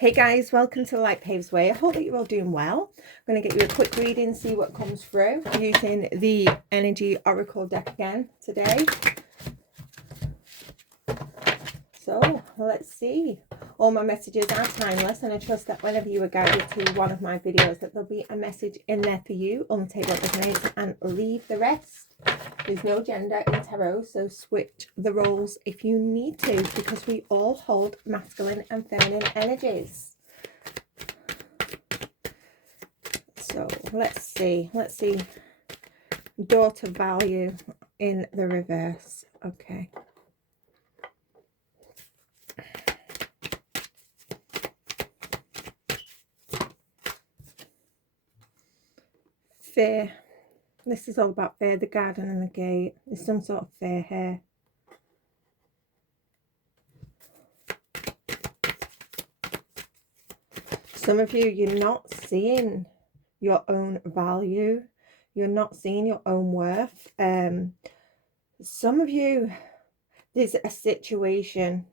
Hey guys, welcome to Light Paves Way. I hope that you're all doing well. I'm going to get you a quick reading, see what comes through using the Energy Oracle deck again today. So let's see. All my messages are timeless, and I trust that whenever you are guided to one of my videos that there'll be a message in there for you. Only take what resonates and leave the rest. There's no gender in tarot, so switch the roles if you need to, because we all hold masculine and feminine energies. So let's see. Daughter value in the reverse. Okay. Fear. This is all about fear, the garden and the gate. There's some sort of fear here. Some of you, you're not seeing your own value. You're not seeing your own worth. Some of you, there's a situation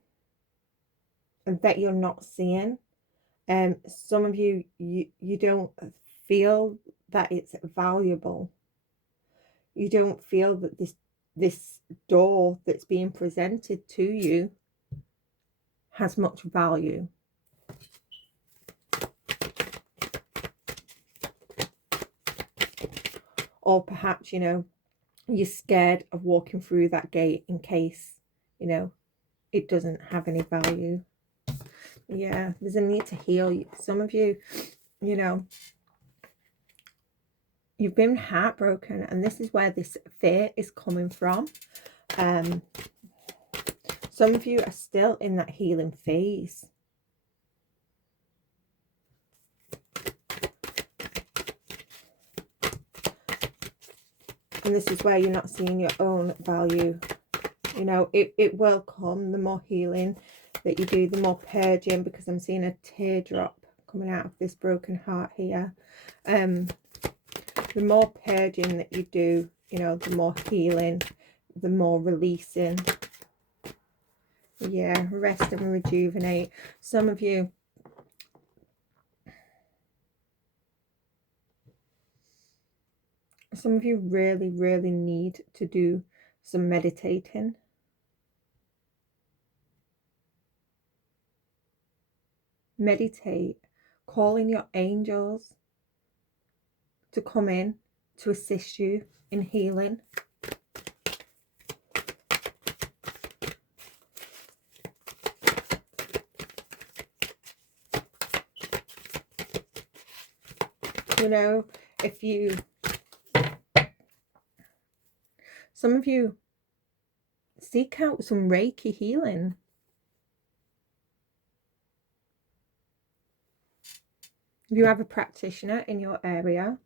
that you're not seeing. Some of you, you don't feel that it's valuable. You don't feel that this door that's being presented to you has much value. Or perhaps, you know, you're scared of walking through that gate in case, you know, it doesn't have any value. Yeah, there's a need to heal. Some of you, you know, you've been heartbroken, and this is where this fear is coming from. Some of you are still in that healing phase. And this is where you're not seeing your own value. You know, it will come. The more healing that you do, the more purging, because I'm seeing a teardrop coming out of this broken heart here. The more purging that you do, you know, the more healing, the more releasing. Yeah, rest and rejuvenate. Some of you, really, really need to do some meditating. Meditate, calling your angels to come in to assist you in healing. You know, if you, some of you seek out some Reiki healing. If you have a practitioner in your area,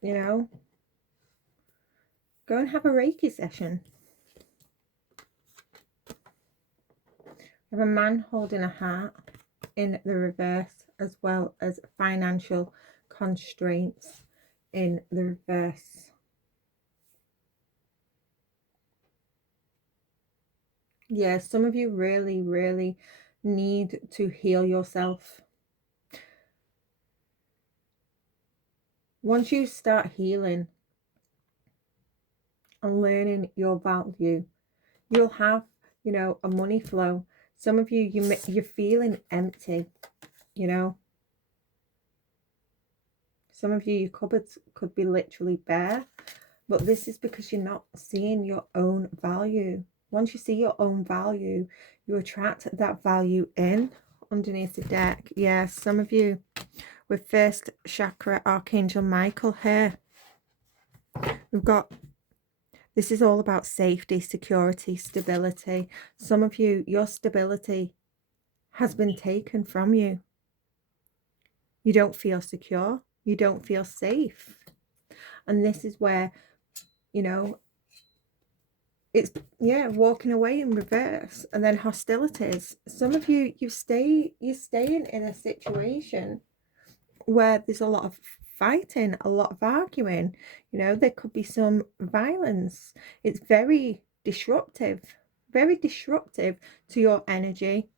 you know, go and have a Reiki session. You have a man holding a heart in the reverse, as well as financial constraints in the reverse. Yeah, some of you really, really need to heal yourself. Once you start healing and learning your value, you'll have, you know, a money flow. Some of you, you're feeling empty, you know. Some of you, your cupboards could be literally bare, but this is because you're not seeing your own value. Once you see your own value, you attract that value in underneath the deck. Yeah, some of you with first chakra Archangel Michael here. We've got, this is all about safety, security, stability. Some of you, your stability has been taken from you. You don't feel secure. You don't feel safe. And this is where, you know, it's, yeah, walking away in reverse, and then hostilities. Some of you, you're staying in a situation where there's a lot of fighting, a lot of arguing. You know, there could be some violence. It's very disruptive to your energy.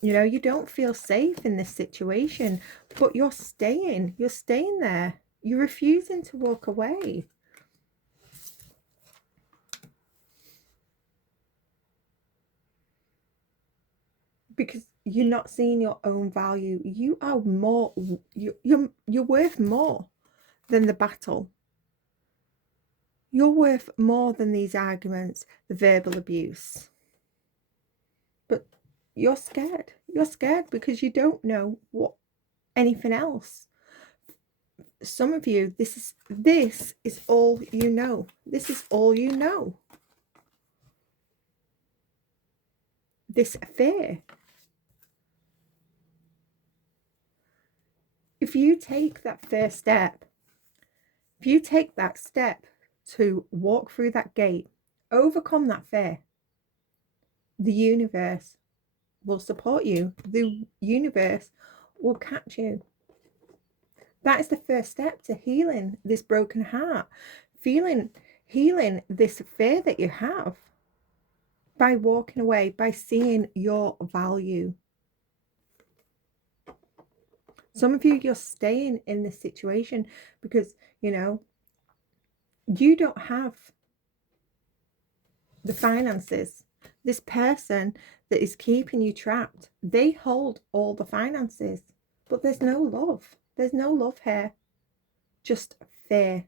You know, you don't feel safe in this situation, but you're staying there. You're refusing to walk away. Because you're not seeing your own value. You are more, you're worth more than the battle. You're worth more than these arguments, the verbal abuse. But you're scared. You're scared because you don't know what anything else. Some of you, this is all you know. This is all you know. This fear. If you take that first step, if you take that step to walk through that gate, overcome that fear, the universe will support you. The universe will catch you. That is the first step to healing this broken heart, healing this fear that you have, by walking away, by seeing your value. Some of you, you're staying in this situation because, you know, you don't have the finances. This person that is keeping you trapped, they hold all the finances, but there's no love. There's no love here, just fear.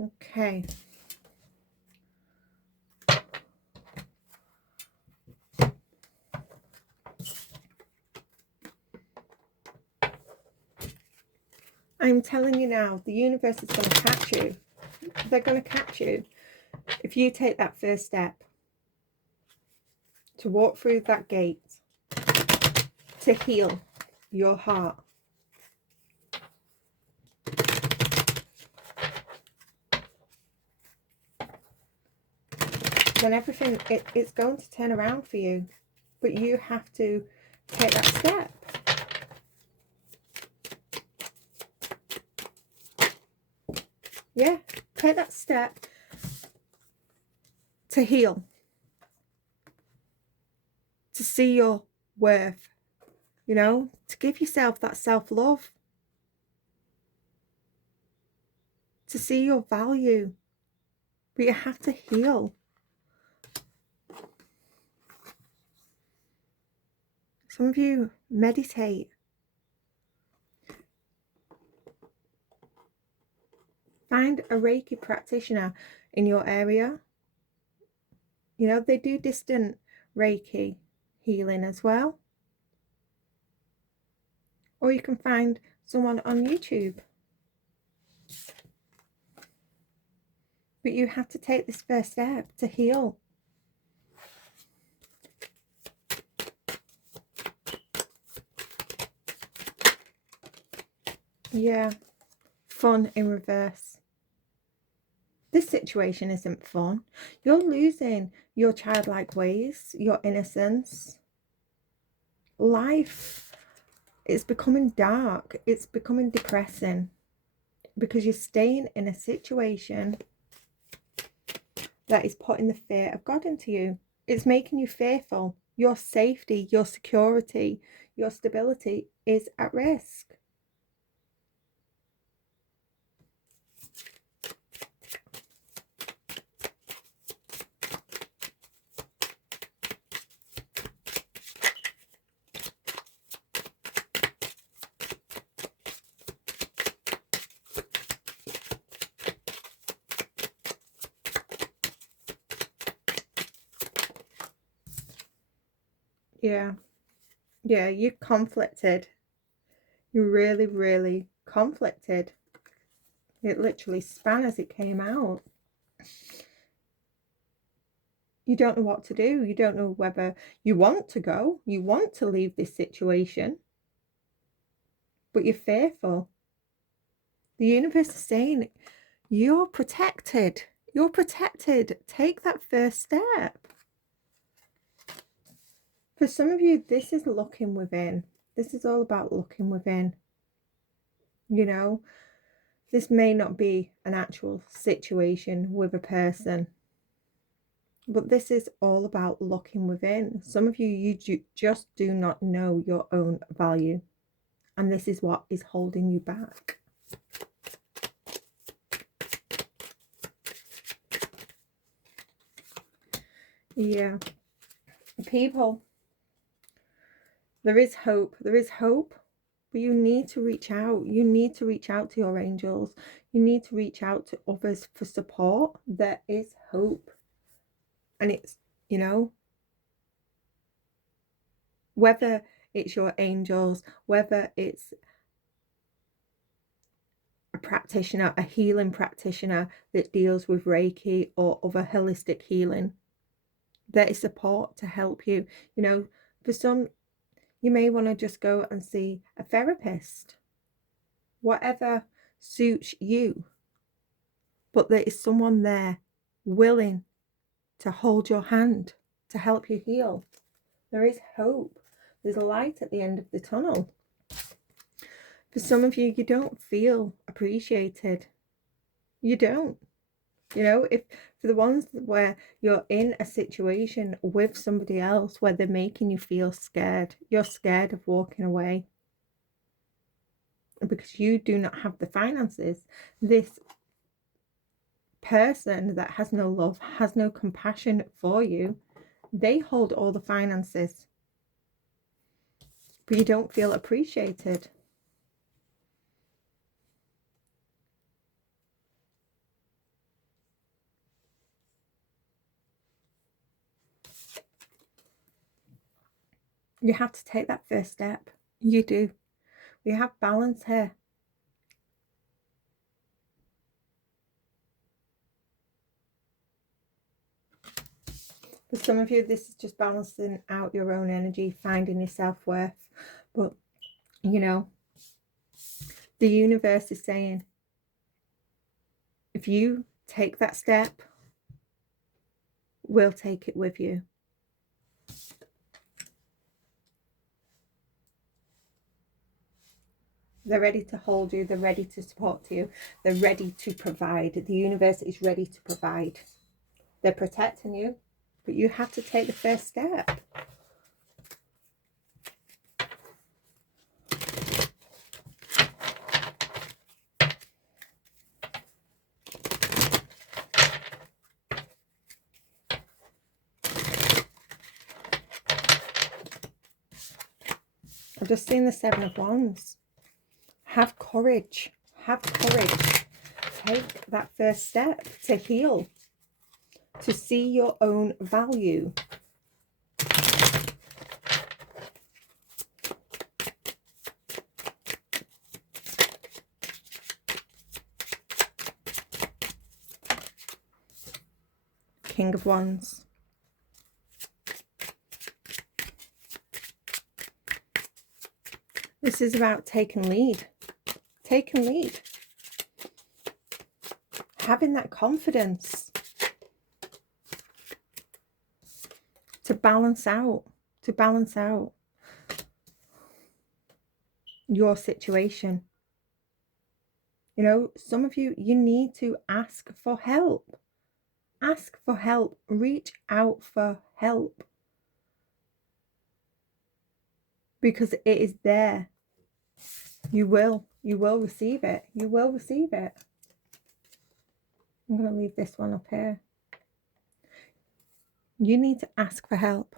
Okay. I'm telling you now, the universe is going to catch you. They're going to catch you if you take that first step to walk through that gate, to heal your heart. Then everything, it's going to turn around for you. But you have to take that step. Yeah, take that step to heal. To see your worth. You know, to give yourself that self-love. To see your value. But you have to heal. Some of you meditate. Find a Reiki practitioner in your area. You know, they do distant Reiki healing as well. Or you can find someone on YouTube. But you have to take this first step to heal. Yeah, fun in reverse. This situation isn't fun. You're losing your childlike ways, your innocence. Life is becoming dark. It's becoming depressing because you're staying in a situation that is putting the fear of God into you. It's making you fearful. Your safety, your security, your stability is at risk. Yeah, you're conflicted. You're really, really conflicted. It literally span as it came out. You don't know what to do. You don't know whether you want to go. You want to leave this situation, but you're fearful. The universe is saying, you're protected. You're protected. Take that first step. For some of you, this is looking within. This is all about looking within. You know, this may not be an actual situation with a person. But this is all about looking within. Some of you, just do not know your own value. And this is what is holding you back. Yeah. People, there is hope. There is hope. But you need to reach out. You need to reach out to your angels. You need to reach out to others for support. There is hope. And it's, you know, whether it's your angels, whether it's a practitioner, a healing practitioner that deals with Reiki or other holistic healing, there is support to help you. You know, for some, you may want to just go and see a therapist, whatever suits you. But there is someone there willing to hold your hand to help you heal. There is hope. There's a light at the end of the tunnel. For some of you, you don't feel appreciated. You don't. You know, if for the ones where you're in a situation with somebody else where they're making you feel scared, you're scared of walking away because you do not have the finances. This person that has no love, has no compassion for you, they hold all the finances, but you don't feel appreciated. You have to take that first step. You do. We have balance here. For some of you, this is just balancing out your own energy, finding your self-worth. But, you know, the universe is saying, if you take that step, we'll take it with you. They're ready to hold you. They're ready to support you. They're ready to provide. The universe is ready to provide. They're protecting you, but you have to take the first step. I've just seen the Seven of Wands. Have courage. Have courage. Take that first step to heal, to see your own value. King of Wands. This is about taking lead. Taking lead. Having that confidence to balance out your situation. You know, some of you, you need to ask for help. Ask for help. Reach out for help. Because it is there. You will receive it. You will receive it. I'm going to leave this one up here. You need to ask for help.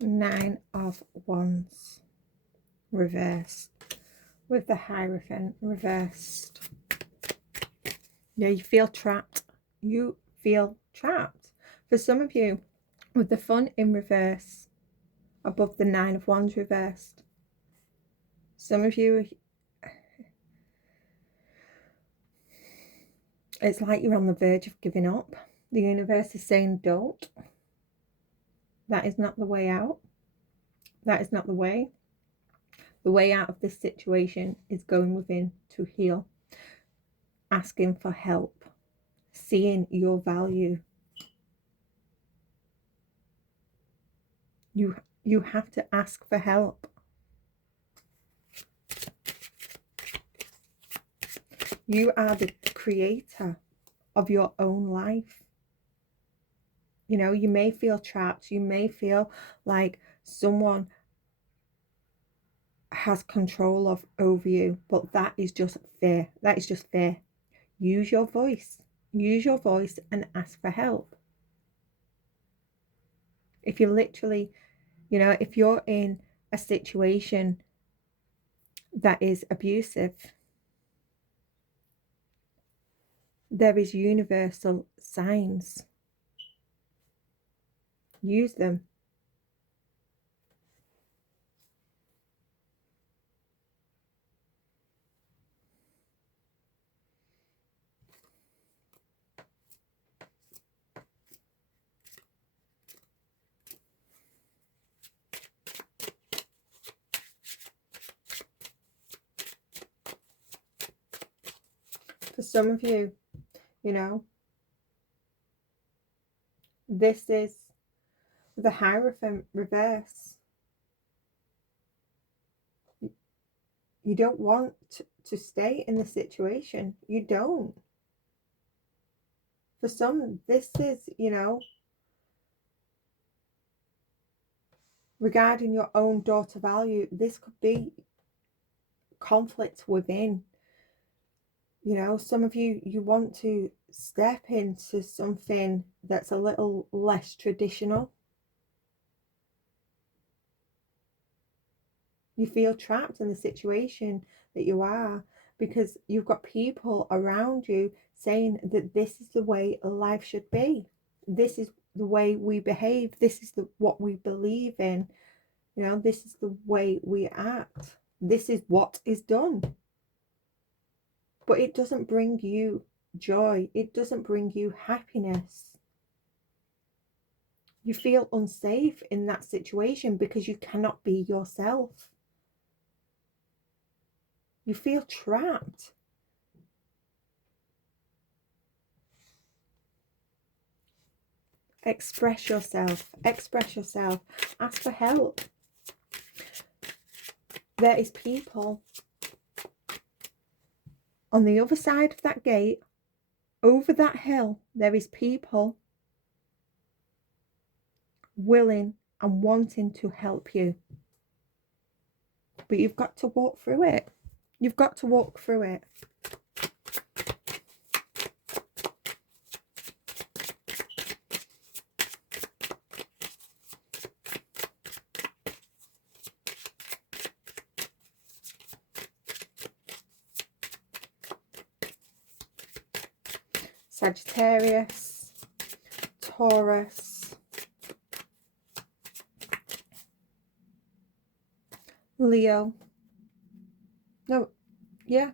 Nine of Wands reversed with the Hierophant reversed. Yeah, you feel trapped. You feel trapped. For some of you, with the Fun in reverse above the Nine of Wands reversed, some of you, it's like you're on the verge of giving up. The universe is saying don't. That is not the way out. That is not the way. The way out of this situation is going within to heal. asking for help, seeing your value. You have to ask for help. You are the creator of your own life. You know, you may feel trapped. You may feel like someone has control over you, but that is just fear. That is just fear. Use your voice. Use your voice and ask for help. If you're literally, you know, if you're in a situation that is abusive, there is universal signs. Use them. For some of you, you know, this is the Hierophant reverse. You don't want to stay in the situation. You don't. For some, this is, you know, regarding your own daughter value, this could be conflict within. You know, some of you, you want to step into something that's a little less traditional. You feel trapped in the situation that you are because you've got people around you saying that this is the way life should be. This is the way we behave. This is what we believe in. You know, this is the way we act. This is what is done. But it doesn't bring you joy. It doesn't bring you happiness. You feel unsafe in that situation because you cannot be yourself. You feel trapped. Express yourself. Express yourself. Ask for help. There is people on the other side of that gate, over that hill. There is people willing and wanting to help you. But you've got to walk through it. You've got to walk through it. Sagittarius, Taurus, Leo. No, yeah.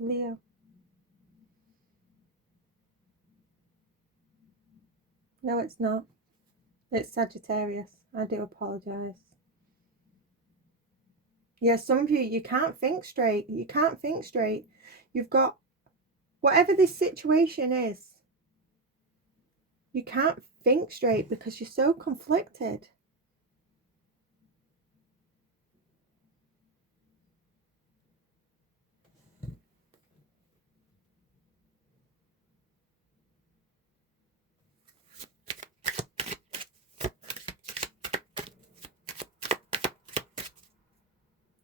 Leo. No, it's not. It's Sagittarius. I do apologise. Yeah, some of you, you can't think straight. You can't think straight. You've got, whatever this situation is, you can't think straight because you're so conflicted.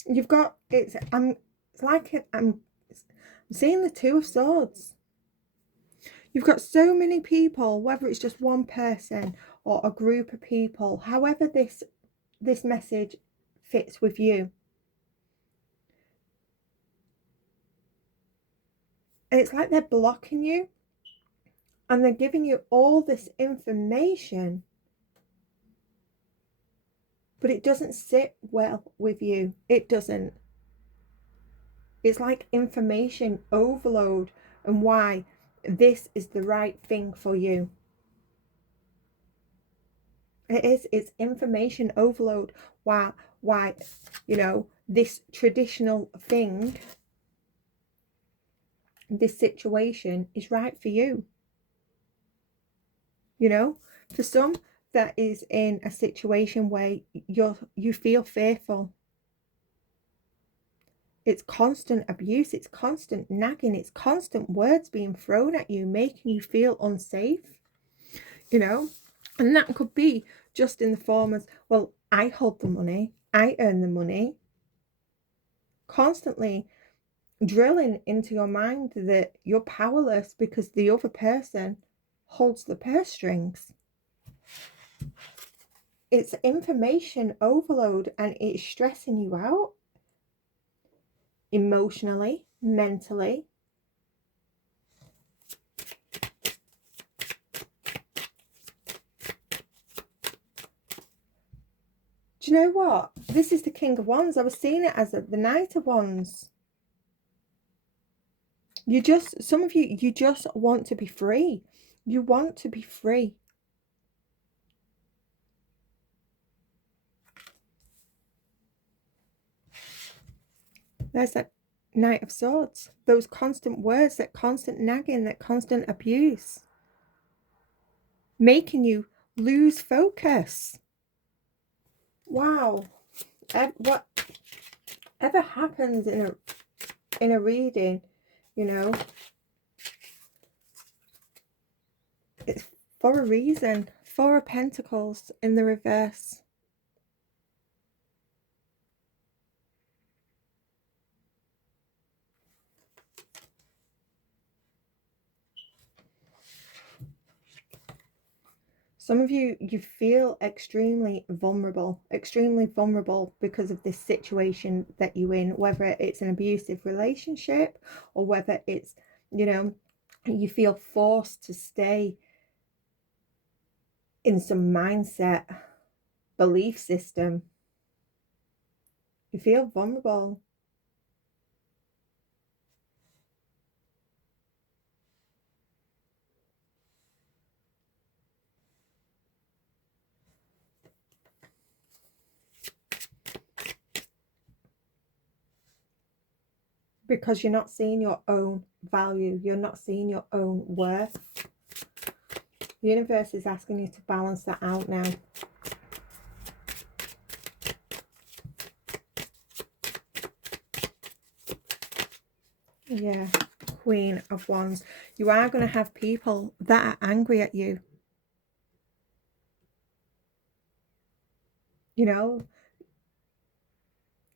You've got, it's like I'm seeing the Two of Swords. You've got so many people, whether it's just one person or a group of people, however this message fits with you. And it's like they're blocking you and they're giving you all this information, but it doesn't sit well with you. It doesn't. It's like information overload and why this is the right thing for you. It is. It's information overload. Why, you know, this traditional thing this situation is right for you. You know, for some, that is in a situation where you feel fearful. It's constant abuse, it's constant nagging, it's constant words being thrown at you, making you feel unsafe, you know. And that could be just in the form of, well, I hold the money, I earn the money. Constantly drilling into your mind that you're powerless because the other person holds the purse strings. It's information overload and it's stressing you out emotionally, mentally. Do you know what? This is the King of Wands. I was seeing it as the Knight of Wands. Some of you just want to be free. You want to be free. There's that Knight of Swords. Those constant words, that constant nagging, that constant abuse. Making you lose focus. Wow. Whatever happens in a reading, you know, it's for a reason. Four of Pentacles in the reverse. Some of you feel extremely vulnerable because of this situation that you're in, whether it's an abusive relationship or whether it's, you know, you feel forced to stay in some mindset, belief system. You feel vulnerable. Because you're not seeing your own value. You're not seeing your own worth. The universe is asking you to balance that out now. Yeah, Queen of Wands. You are going to have people that are angry at you. You know,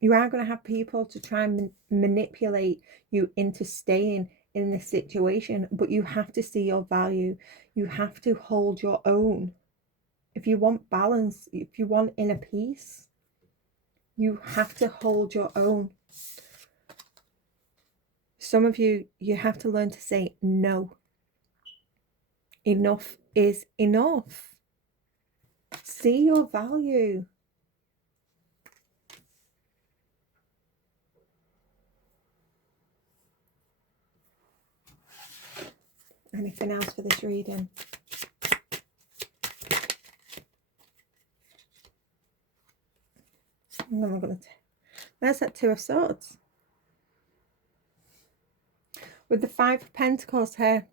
you are going to have people to try and manipulate you into staying in this situation, but you have to see your value. You have to hold your own. If you want balance, if you want inner peace, you have to hold your own. Some of you have to learn to say no. Enough is enough. See your value. Anything else for this reading? And then we're going to... There's that Two of Swords. With the Five of Pentacles here.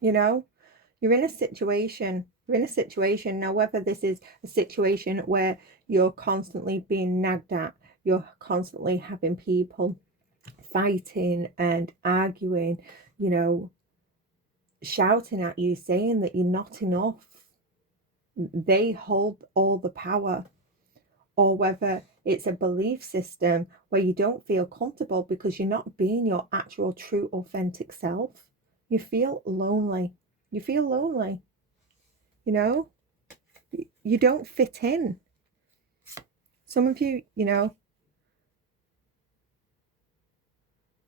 You know, you're in a situation. You're in a situation now, whether this is a situation where you're constantly being nagged at, you're constantly having people fighting and arguing, you know, shouting at you, saying that you're not enough. They hold all the power. Or whether it's a belief system where you don't feel comfortable because you're not being your actual, true, authentic self. You feel lonely. You feel lonely. You know, you don't fit in. Some of you, you know,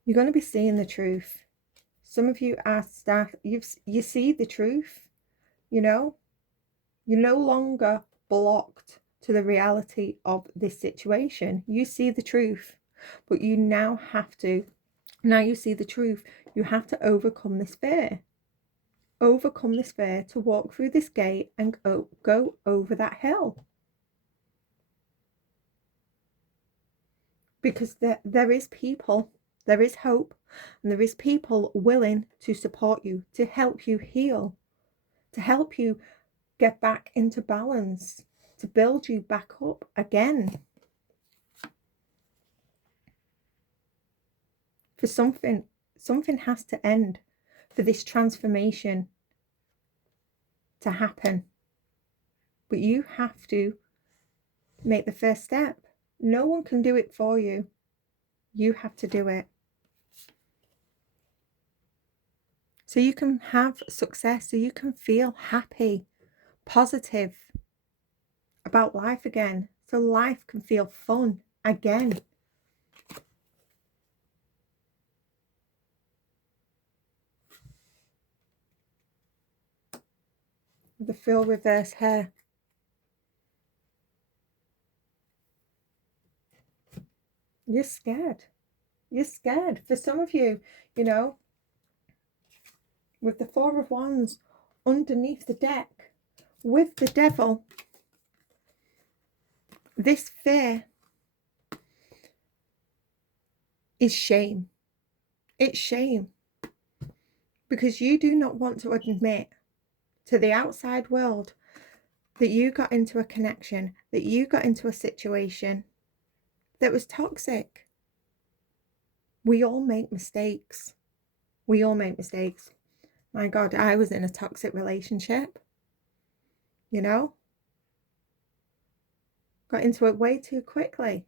you're going to be seeing the truth. Some of you are you see the truth, you know. You're no longer blocked to the reality of this situation. You see the truth, but you now have to, now you see the truth, you have to overcome this fear. Overcome this fear to walk through this gate and go over that hill. Because there is people There is hope, and there is people willing to support you, to help you heal, to help you get back into balance, to build you back up again. For something has to end for this transformation to happen. But you have to make the first step. No one can do it for you. You have to do it. So you can have success, so you can feel happy, positive about life again. So life can feel fun again. The full reverse hair. You're scared. You're scared. For some of you, you know, with the Four of Wands underneath the deck, with the Devil, this fear is shame. It's shame. Because you do not want to admit to the outside world that you got into a connection, that you got into a situation that was toxic. We all make mistakes. We all make mistakes. My God, I was in a toxic relationship, you know? Got into it way too quickly.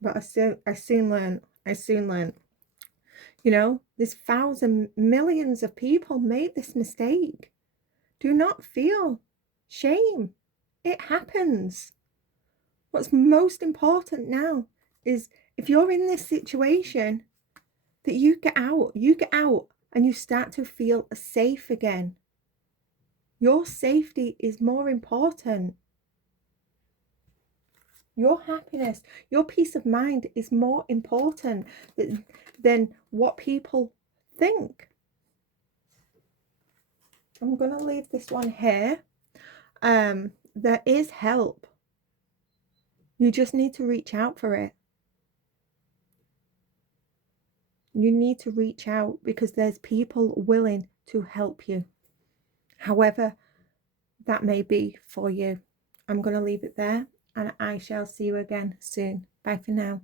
But I soon learned. You know, there's millions of people made this mistake. Do not feel shame. It happens. What's most important now is if you're in this situation, that you get out and you start to feel safe again. Your safety is more important. Your happiness, your peace of mind is more important than what people think. I'm going to leave this one here. There is help. You just need to reach out for it. You need to reach out because there's people willing to help you. However that may be for you. I'm going to leave it there and I shall see you again soon. Bye for now.